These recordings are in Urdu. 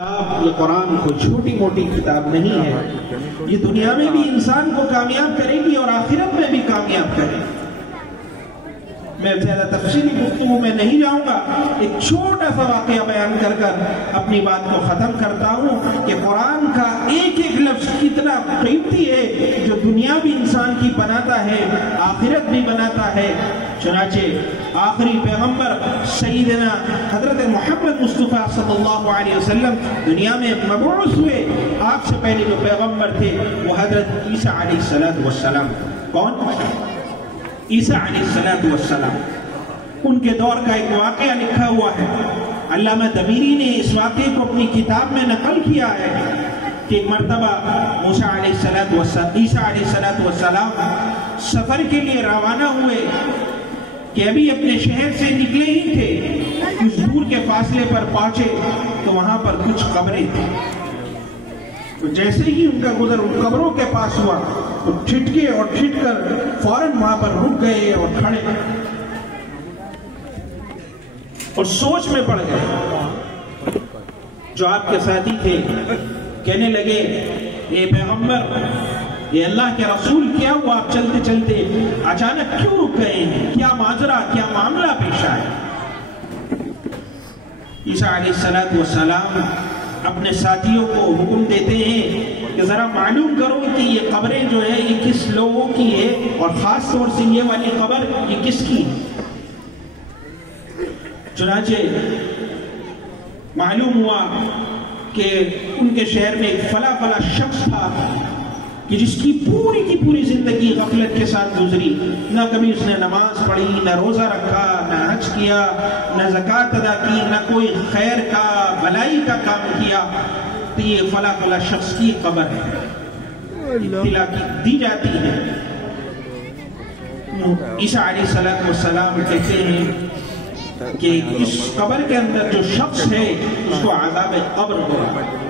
یہ قرآن کو چھوٹی موٹی کتاب نہیں ہے، یہ دنیا میں بھی انسان کو کامیاب کرے گی اور آخرت میں بھی کامیاب کرے گی۔ میں زیادہ تفصیلی گفتگو میں نہیں جاؤں گا، ایک چھوٹا سا واقعہ بیان کر اپنی بات کو ختم کرتا ہوں کہ قرآن کا ایک ایک لفظ کتنا قیمتی ہے، جو دنیا بھی انسان کی بناتا ہے، آخرت بھی بناتا ہے۔ چنانچہ آخری پیغمبر سیدنا حضرت محمد مصطفیٰ صلی اللہ علیہ وسلم دنیا میں مبعوث ہوئے۔ آپ سے پہلے جو پیغمبر تھے وہ حضرت عیسیٰ علیہ السلام۔ کون؟ عیسیٰ علیہ السلام۔ ان کے دور کا ایک واقعہ لکھا ہوا ہے، علامہ دمیری نے اس واقعے کو اپنی کتاب میں نقل کیا ہے کہ ایک مرتبہ عیسیٰ علیہ السلام سفر کے لیے روانہ ہوئے کہ ابھی اپنے شہر سے نکلے ہی تھے، کچھ دور کے فاصلے پر پہنچے تو وہاں پر کچھ قبریں تھیں۔ تو جیسے ہی ان کا گزر ان قبروں کے پاس ہوا تو ٹھٹکے اور ٹھٹ کر فوراً وہاں پر رک گئے اور کھڑے اور سوچ میں پڑ گئے۔ جو آپ کے ساتھی تھے کہنے لگے، اے پیغمبر، یہ اللہ کے رسول، کیا ہوا؟ آپ چلتے چلتے اچانک کیوں رک گئے ہیں؟ کیا ماجرا، کیا معاملہ پیش آیا؟ عیسیٰ علیہ السلام اپنے ساتھیوں کو حکم دیتے ہیں کہ ذرا معلوم کرو کہ یہ قبریں جو ہے یہ کس لوگوں کی ہے، اور خاص طور سے یہ والی قبر یہ کس کی ہے۔ چنانچہ معلوم ہوا کہ ان کے شہر میں ایک فلاں شخص تھا کہ جس کی پوری زندگی غفلت کے ساتھ گزری، نہ کبھی اس نے نماز پڑھی، نہ روزہ رکھا، نہ حج کیا، نہ زکوٰۃ ادا کی، نہ کوئی خیر کا بھلائی کا کام کیا۔ تو یہ فلاں شخص کی قبر ہے، اطلاع دی جاتی ہے۔ عیسیٰ علیہ السلام کہتے ہیں کہ اس قبر کے اندر جو شخص ہے اس کو عذاب قبر ہو رہا ہے،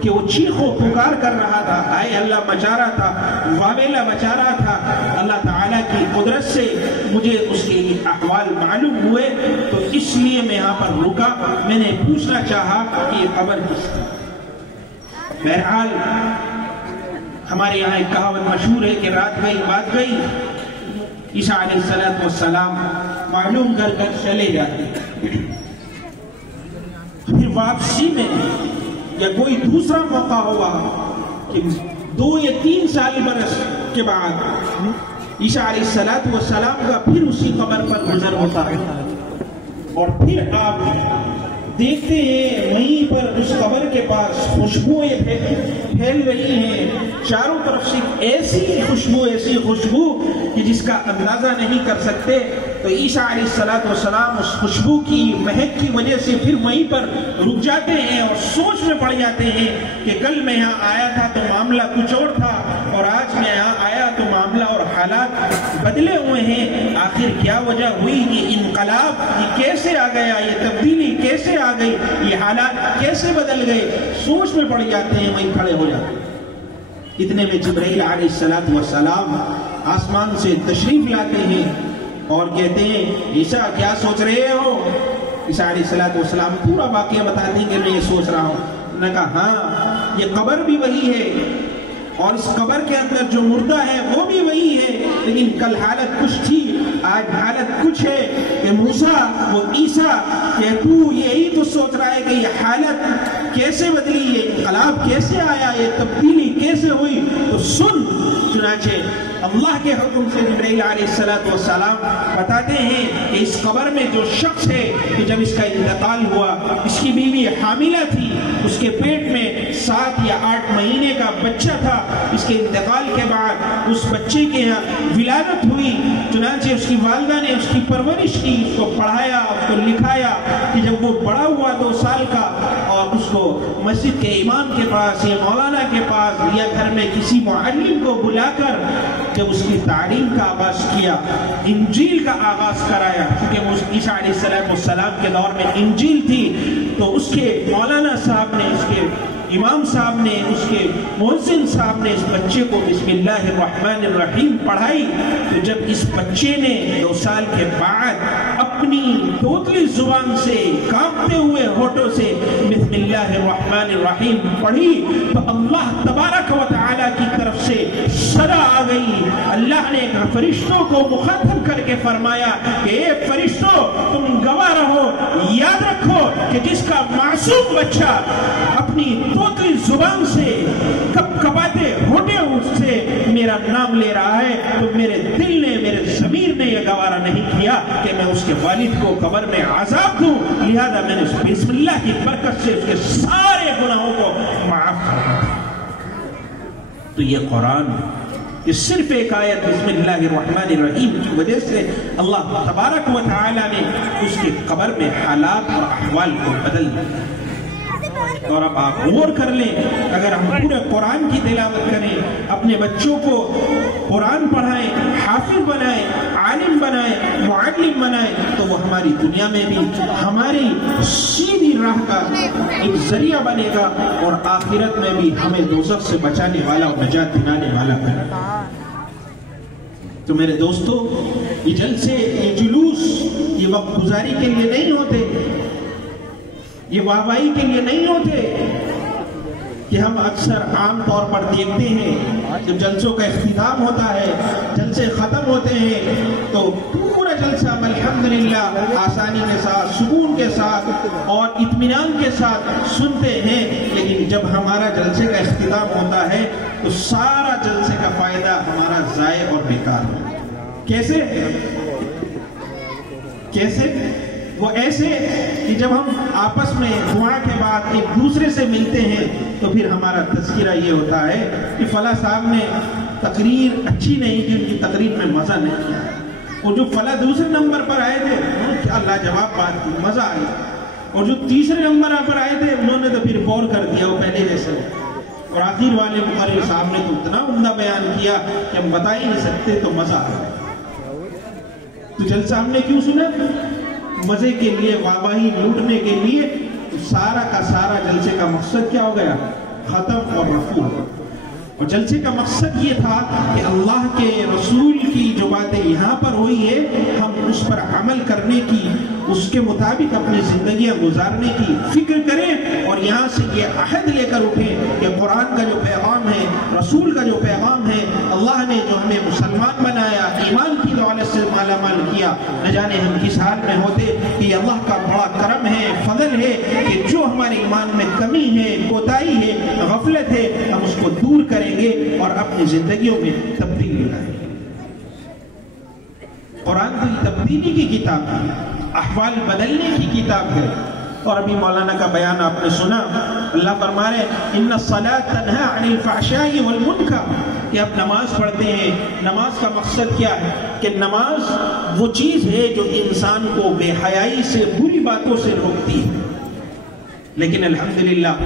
کہ وہ چیخ و پکار کر رہا تھا، آئے اللہ مچا رہا تھا، واویلا مچا رہا تھا۔ اللہ تعالیٰ کی قدرت سے مجھے اس کے احوال معلوم ہوئے، تو اس لیے میں یہاں پر رکا، میں نے پوچھنا چاہا کہ یہ قبر کس کی۔ بہرحال ہمارے یہاں ایک کہاوت مشہور ہے کہ رات گئی بات گئی۔ عیسیٰ علیہ السلام معلوم کر چلے جاتے، پھر واپسی میں یا کوئی دوسرا موقع ہوا کہ 2 یا 3 سال برس کے بعد عیسیٰ علیہ السلام کا پھر اسی قبر پر گزر ہوتا ہے، اور پھر آپ دیکھتے ہیں وہیں پر اس قبر کے پاس خوشبوئیں پھیل رہی ہیں، چاروں طرف سے ایسی خوشبو کہ جس کا اندازہ نہیں کر سکتے۔ تو عیسیٰ علیہ السلام اس خوشبو کی مہک کی وجہ سے پھر وہیں پر رک جاتے ہیں اور سوچ میں پڑ جاتے ہیں کہ کل میں یہاں آیا تھا تو معاملہ کچھ اور تھا، اور آج میں یہاں آیا تو معاملہ اور حالات بدلے ہوئے ہیں۔ آخر کیا وجہ ہوئی؟ یہ انقلاب یہ کیسے آ گیا؟ یہ تبدیلی کیسے آ گئی؟ یہ حالات کیسے بدل گئے؟ سوچ میں پڑ جاتے ہیں، وہیں کھڑے ہو جاتے ہیں۔ اتنے میں جبرائیل علیہ السلام آسمان سے تشریف لاتے ہیں اور کہتے ہیں، عیسیٰ کیا سوچ رہے ہو؟ عیسیٰ علیہ السلام پورا واقعہ بتاتے ہیں کہ میں یہ سوچ رہا ہوں۔ انہوں نے کہا، ہاں یہ قبر بھی وہی ہے، اور اس قبر کے اندر جو مردہ ہے وہ بھی وہی ہے، لیکن کل حالت کچھ تھی، آج حالت کچھ ہے کہ موسیٰ وہ عیسیٰ کہ تو یہی تو سوچ رہا ہے کہ یہ حالت کیسے بدلی، یہ انقلاب کیسے آیا، یہ تبدیلی کیسے ہوئی، تو سن۔ چنانچہ اللہ کے حکم سے جبرائیل علیہ السلام بتاتے ہیں کہ اس قبر میں جو شخص ہے کہ جب اس کا انتقال ہوا، اس کی بیوی حاملہ تھی، اس کے پیٹ میں 7 یا 8 مہینے کا بچہ تھا۔ اس کے انتقال کے بعد اس بچے کے یہاں ولادت ہوئی، چنانچہ اس کی والدہ نے اس کی پرورش کی، اس کو پڑھایا، اس کو لکھایا، کہ جب وہ بڑا ہوا 2 سال کا، اور اس کو مسجد کے امام کے پاس یا مولانا کے پاس یا گھر میں کسی معلم کو بلا کر جب اس کی تعلیم کا آغاز کیا، انجیل کا آغاز کرایا، کیونکہ عیسیٰ علیہ السلام کے دور میں انجیل تھی، تو اس کے مولانا صاحب نے اس کے امام صاحب نے، اس کے مؤذن صاحب نے اس بچے کو بسم اللہ الرحمن الرحیم پڑھائی، تو جب اس بچے نے 2 سال کے بعد اپنی توتلی زبان سے کانپتے ہوئے ہونٹوں سے بسم اللہ الرحمن الرحیم پڑھی تو اللہ تبارک و تعالی کی طرف سے صدا آ گئی۔ اللہ نے فرشتوں کو مخاطب کر کے فرمایا کہ اے فرشتوں، تم گواہ رہو، یاد رکھو کہ جس کا معصوم بچہ اپنی توتلی زبان سے کپاتے ہوتے اس سے میرا نام لے رہا ہے، تو میرے دل نے، میرے ضمیر نے یہ گوارا نہیں کیا کہ میں اس کے والد کو قبر میں عذاب دوں، لہذا میں نے بسم اللہ کی برکت سے اس کے سارے گناہوں کو معاف کر دیا۔ تو یہ قرآن، یہ صرف ایک آیت بسم اللہ الرحمن الرحیم کی وجہ سے اللہ تبارک و تعالی نے اس کے قبر میں حالات اور احوال کو بدل دیا۔ اور اب آپ غور کر لیں، اگر ہم پورے قرآن کی تلاوت کریں، اپنے بچوں کو قرآن پڑھائیں، حافظ بنائیں، عالم بنائیں، معلم بنائیں، تو وہ ہماری دنیا میں بھی ہماری سیدھی راہ کا ایک ذریعہ بنے گا، اور آخرت میں بھی ہمیں دوزخ سے بچانے والا اور نجات دلانے والا بنے گا۔ تو میرے دوستو، یہ جلسے، یہ جلوس، یہ وقت گزاری کے لیے نہیں ہوتے، یہ واہوائی کے لیے نہیں ہوتے کہ ہم اکثر عام طور پر دیکھتے ہیں جب جلسوں کا اختتام ہوتا ہے، جلسے ختم ہوتے ہیں تو پورا جلسہ الحمدللہ آسانی کے ساتھ، سکون کے ساتھ اور اطمینان کے ساتھ سنتے ہیں، لیکن جب ہمارا جلسے کا اختتام ہوتا ہے تو سارا جلسے کا فائدہ ہمارا ضائع اور بیکار ہوتا ہے۔ کیسے؟ وہ ایسے کہ جب ہم آپس میں دعا کے بعد ایک دوسرے سے ملتے ہیں تو پھر ہمارا تذکرہ یہ ہوتا ہے کہ فلاں صاحب نے تقریر اچھی نہیں کی، ان کی تقریر میں مزہ نہیں کیا، اور جو فلاں دوسرے نمبر پر آئے تھے انہوں نے کیا لاجواب بات کی، مزہ آیا، اور جو تیسرے نمبر پر آئے تھے انہوں نے تو پھر بور کر دیا وہ پہلے جیسے، اور آخر والے مقرر صاحب نے تو اتنا عمدہ بیان کیا کہ ہم بتا ہی نہیں سکتے، تو مزہ آیا۔ تو جلسہ ہم نے کیوں سنا؟ مزے کے لیے، واہواہی لوٹنے کے لیے، سارا کا سارا جلسے کا مقصد کیا ہو گیا؟ ختم اور رفع۔ اور جلسے کا مقصد یہ تھا کہ اللہ کے رسول کی جو باتیں یہاں پر ہوئی ہے ہم اس پر عمل کرنے کی، اس کے مطابق اپنی زندگیاں گزارنے کی فکر کریں، اور یہاں سے یہ عہد لے کر اٹھیں کہ قرآن کا جو پیغام ہے، رسول کا جو پیغام ہے، اللہ نے جو ہمیں مسلمان بنایا، ایمان کی دولت سے مالا مال کیا، نہ جانے ہم کس حال میں ہوتے، کہ یہ اللہ کا بڑا کرم ہے، فضل ہے کہ جو ہمارے ایمان میں کمی ہے، کوتاہی ہے، غفلت ہے، ہم اس کو دور کریں گے اور اپنی زندگیوں میں تبدیلی لائیں گے۔ قرآن کی تبدیلی کی کتاب ہے، احوال بدلنے کی کتاب ہے۔ اور ابھی مولانا کا بیان آپ نے سنا، اللہ فرما رہے ان الصلاۃ تنہی عن الفحشاء والمنکر، کہ آپ نماز پڑھتے ہیں، نماز کا مقصد کیا ہے؟ کہ نماز وہ چیز ہے جو انسان کو بے حیائی سے، بری باتوں سے روکتی ہے۔ لیکن الحمدللہ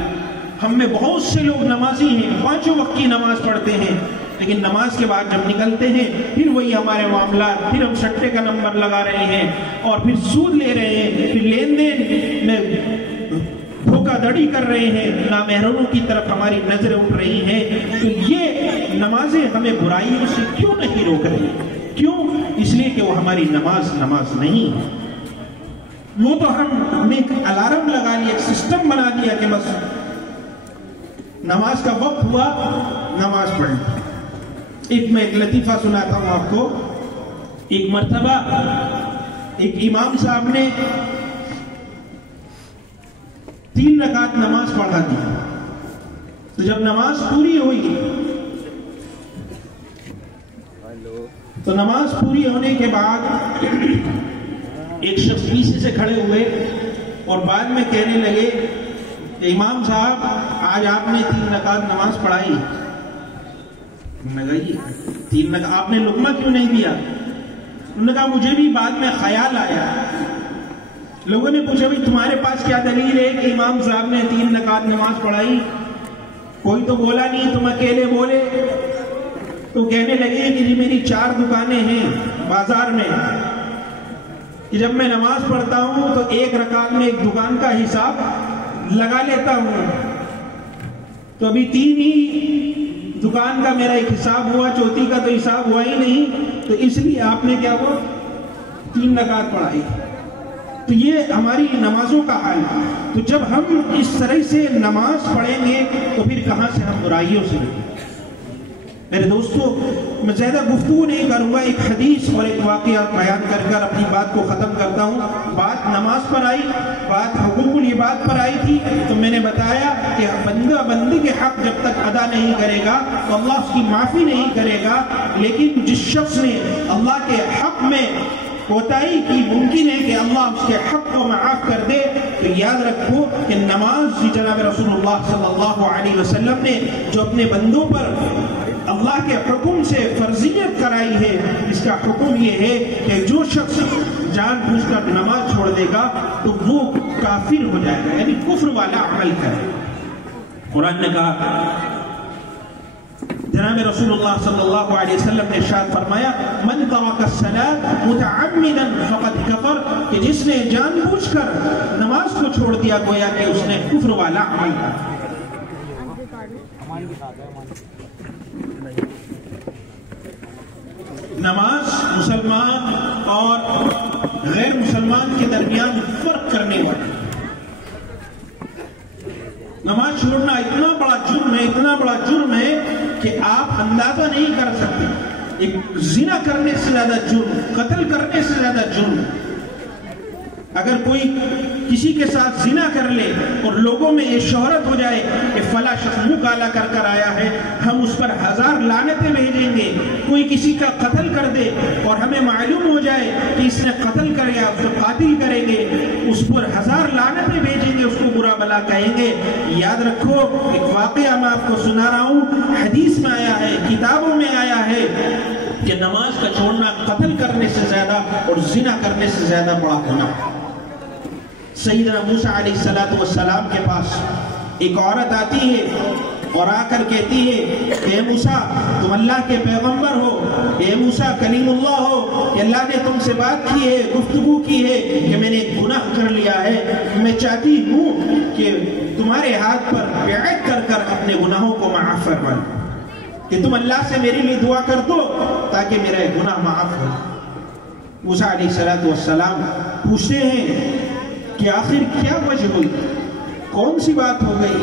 ہم میں بہت سے لوگ نمازی ہیں، 5 وقت کی نماز پڑھتے ہیں، لیکن نماز کے بعد جب نکلتے ہیں پھر وہی ہمارے معاملات، پھر ہم سٹے کا نمبر لگا رہے ہیں اور پھر سود لے رہے ہیں، پھر لین دین میں دھوکہ دھڑی کر رہے ہیں، نامحرموں کی طرف ہماری نظریں اٹھ رہی ہیں۔ تو یہ نمازیں ہمیں برائیوں سے کیوں نہیں روک رہی؟ کیوں؟ اس لیے کہ وہ ہماری نماز نہیں ہے۔ وہ تو ہم نے ایک الارم لگا لیا، ایک سسٹم بنا دیا کہ بس نماز کا وقت ہوا نماز پڑھیں۔ میں ایک لطیفہ سناتا ہوں آپ کو۔ ایک مرتبہ ایک امام صاحب نے 3 رکعت نماز پڑھا دی، تو جب نماز پوری ہوئی تو نماز پوری ہونے کے بعد ایک شخص پیچھے سے کھڑے ہوئے اور بعد میں کہنے لگے کہ امام صاحب آج آپ نے 3 رکعت نماز پڑھائی، میں نے کہا 3 رکعت آپ نے لقمہ کیوں نہیں دیا؟ انہوں نے کہا مجھے بھی بعد میں خیال آیا۔ لوگوں نے پوچھا بھائی تمہارے پاس کیا دلیل ہے کہ امام صاحب نے 3 رکعت نماز پڑھائی؟ کوئی تو بولا نہیں، تم اکیلے بولے۔ تو کہنے لگے کہ جی میری 4 دکانیں ہیں بازار میں، کہ جب میں نماز پڑھتا ہوں تو 1 رکعت میں 1 دکان کا حساب لگا لیتا ہوں، تو ابھی 3 ہی دکان کا میرا ایک حساب ہوا، چوتھی کا تو حساب ہوا ہی نہیں، تو اس لیے آپ نے کیا ہوا 3 رکعت پڑھائی۔ تو یہ ہماری نمازوں کا حال ہے۔ تو جب ہم اس طرح سے نماز پڑھیں گے تو پھر کہاں سے ہم برائیوں سے بچیں؟ میرے دوستو، میں زیادہ گفتگو نہیں کروں گا، ایک حدیث اور ایک واقعہ بیان کر کر اپنی بات کو ختم کرتا ہوں۔ بات نماز پر آئی، بات حقوق العباد پر آئی تھی، تو میں نے بتایا کہ بندہ بندے کے حق جب تک ادا نہیں کرے گا تو اللہ اس کی معافی نہیں کرے گا، لیکن جس شخص نے اللہ کے حق میں کوتاہی کی، ممکن ہے کہ اللہ اس کے حق کو معاف کر دے۔ تو یاد رکھو کہ نماز جناب رسول اللہ صلی اللہ علیہ وسلم نے جو اپنے بندوں پر اللہ کے حکم سے فرضیت کرائی ہے، اس کا حکم یہ ہے کہ جو شخص جان بوجھ کر نماز چھوڑ دے گا تو وہ کافر ہو جائے گا، یعنی کفر والا عمل کرے۔ قرآن نے کہا، جناب رسول اللہ صلی اللہ علیہ وسلم نے ارشاد فرمایا، من ترک الصلاۃ متعمدا فقد کفر، کہ جس نے جان بوجھ کر نماز کو چھوڑ دیا گویا کہ اس نے کفر والا عمل کیا۔ نماز مسلمان اور غیر مسلمان کے درمیان فرق کرنے والی، نماز چھوڑنا اتنا بڑا جرم ہے، اتنا بڑا جرم ہے کہ آپ اندازہ نہیں کر سکتے۔ ایک زنا کرنے سے زیادہ جرم، قتل کرنے سے زیادہ جرم۔ اگر کوئی کسی کے ساتھ زنا کر لے اور لوگوں میں یہ شہرت ہو جائے کہ فلاں شخص منہ کالا کر کر آیا ہے، ہم اس پر 1000 لعنتیں بھیجیں گے۔ کوئی کسی کا قتل کر دے اور ہمیں معلوم ہو جائے کہ اس نے قتل کر یا اس کو قاتل کریں گے، اس پر 1000 لعنتیں بھیجیں گے، اس کو برا بلا کہیں گے۔ یاد رکھو، ایک واقعہ میں آپ کو سنا رہا ہوں، حدیث میں آیا ہے، کتابوں میں آیا ہے کہ نماز کا چھوڑنا قتل کرنے سے زیادہ اور زنا کرنے سے زیادہ بڑا گناہ ہے۔ سیدنا موسیٰ علیہ السلام کے پاس ایک عورت آتی ہے اور آ کر کہتی ہے کہ اے موسیٰ تم اللہ کے پیغمبر ہو، اے موسیٰ کلیم اللہ ہو، کہ اللہ نے تم سے بات کی ہے، گفتگو کی ہے کہ میں نے ایک گناہ کر لیا ہے، میں چاہتی ہوں کہ تمہارے ہاتھ پر بیعت کر کر اپنے گناہوں کو معاف فرما، کہ تم اللہ سے میرے لیے دعا کر دو تاکہ میرا گناہ معاف ہو۔ موسیٰ علیہ السلام پوچھتے ہیں کہ آخر کیا وجہ ہوئی، کون سی بات ہو گئی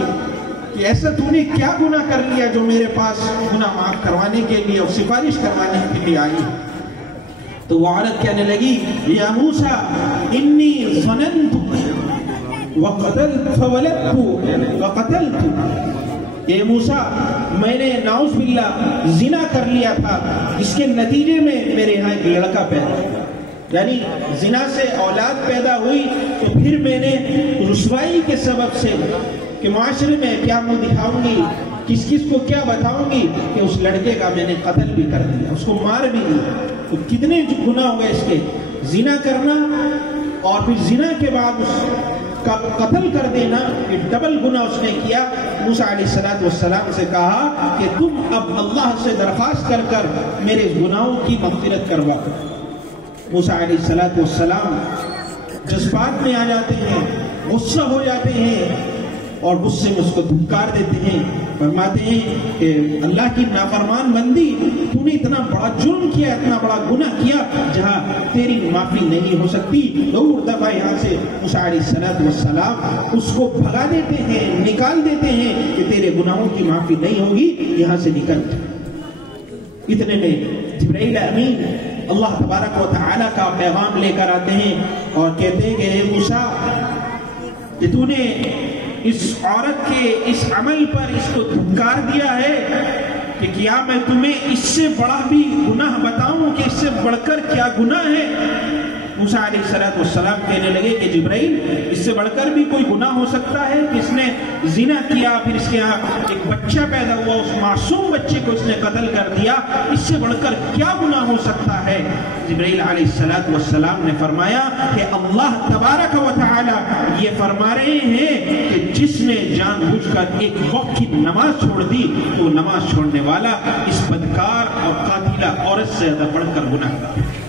کہ ایسا تو نے کیا گناہ کر لیا جو میرے پاس گناہ معاف کروانے کے لیے اور سفارش کروانے کے لیے آئی؟ تو وہ عورت کہنے لگی، یا موسیٰ انی ظننت وقتلت فولدت وقتلت، اے موسیٰ میں نے نعوذ باللہ زنا کر لیا تھا، جس کے نتیجے میں میرے ہاں ایک لڑکا پیدا ہوا، یعنی زنا سے اولاد پیدا ہوئی، تو پھر میں نے رسوائی کے سبب سے کہ معاشرے میں کیا منہ دکھاؤں گی، کس کس کو کیا بتاؤں گی کہ اس لڑکے کا میں نے قتل بھی کر دیا، اس کو مار بھی دیا۔ تو کتنے گناہ ہوئے اس کے، زنا کرنا اور پھر زنا کے بعد اس کا قتل کر دینا، یہ ڈبل گناہ اس نے کیا۔ موسیٰ علیہ السلام سے کہا کہ تم اب اللہ سے درخواست کر کر میرے گناہوں کی مغفرت کروا۔ موسیٰ علیہ السلام جذبات میں آ جاتے ہیں، غصہ ہو جاتے ہیں اور غصے میں اس کو دھنکار دیتے ہیں، فرماتے ہیں کہ اللہ کی نافرمان بندی، تو نے اتنا بڑا جرم کیا، اتنا بڑا گناہ کیا جہاں تیری معافی نہیں ہو سکتی۔ دور دفعہ یہاں سے موسیٰ علیہ السلام اس کو بھگا دیتے ہیں، نکال دیتے ہیں کہ تیرے گناہوں کی معافی نہیں ہوگی، یہاں سے نکل۔ اتنے میں جبرائیل امین اللہ تبارک و تعالیٰ کا پیغام لے کر آتے ہیں اور کہتے ہیں کہ اے موسیٰ، کہ تو نے اس عورت کے اس عمل پر اس کو دھنکار دیا ہے کہ کیا میں تمہیں اس سے بڑا بھی گناہ بتاؤں کہ اس سے بڑھ کر کیا گناہ ہے؟ موسیٰ علیہ السلام کہنے لگے کہ جبرائیل، اس سے بڑھ کر بھی کوئی گناہ ہو سکتا ہے کہ اس نے زنا کیا، پھر اس کے ہاں ایک بچہ پیدا ہوا، اس معصوم بچے کو اس نے قتل کر دیا، اس سے بڑھ کر کیا گناہ ہو سکتا ہے؟ جبرائیل علیہ السلام نے فرمایا کہ اللہ تبارک و تعالی یہ فرما رہے ہیں کہ جس نے جان بوجھ کر ایک وقت کی نماز چھوڑ دی تو نماز چھوڑنے والا اس بدکار اور قاتلہ عورت سے زیادہ بڑھ کر گناہ کرتا ہے۔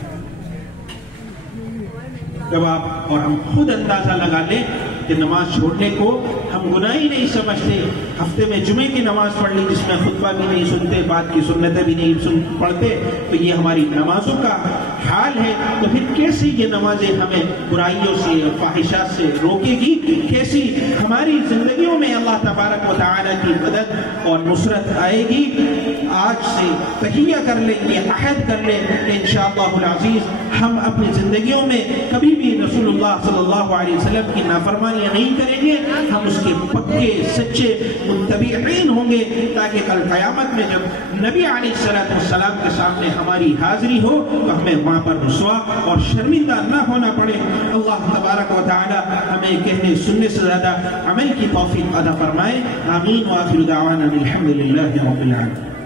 جب آپ اور ہم خود اندازہ لگا لیں کہ نماز چھوڑنے کو ہم گناہ ہی نہیں سمجھتے. ہفتے میں جمعے کی نماز پڑھ لی جس میں خطبہ بھی نہیں سنتے, بعد کی سنتیں بھی نہیں پڑھتے, تو یہ ہماری نمازوں کا حال ہے. تو پھر کیسی یہ نمازیں ہمیں برائیوں سے فاحشات سے روکے گی, کیسی ہماری زندگیوں میں اللہ تبارک و تعالی کی مدد اور نصرت آئے گی. آج سے تہیہ کر لیں, یہ عہد کر لیں کہ انشاءاللہ العزیز ہم اپنی زندگیوں میں کبھی بھی رسول اللہ صلی اللہ علیہ وسلم کی نافرمانیاں نہیں کریں گے. ہم اس کے پکے سچے متبعین ہوں گے, تاکہ کل قیامت میں جب نبی علیہ السلام کے سامنے ہماری حاضری ہو تو ہمیں وہاں پر رسوا اور شرمندہ نہ ہونا پڑے. اللہ تبارک و تعالی ہمیں کہنے سننے سے زیادہ عمل کی توفیق عطا فرمائے. آمین. وآخر دعوانا الحمد للہ رب العالمین.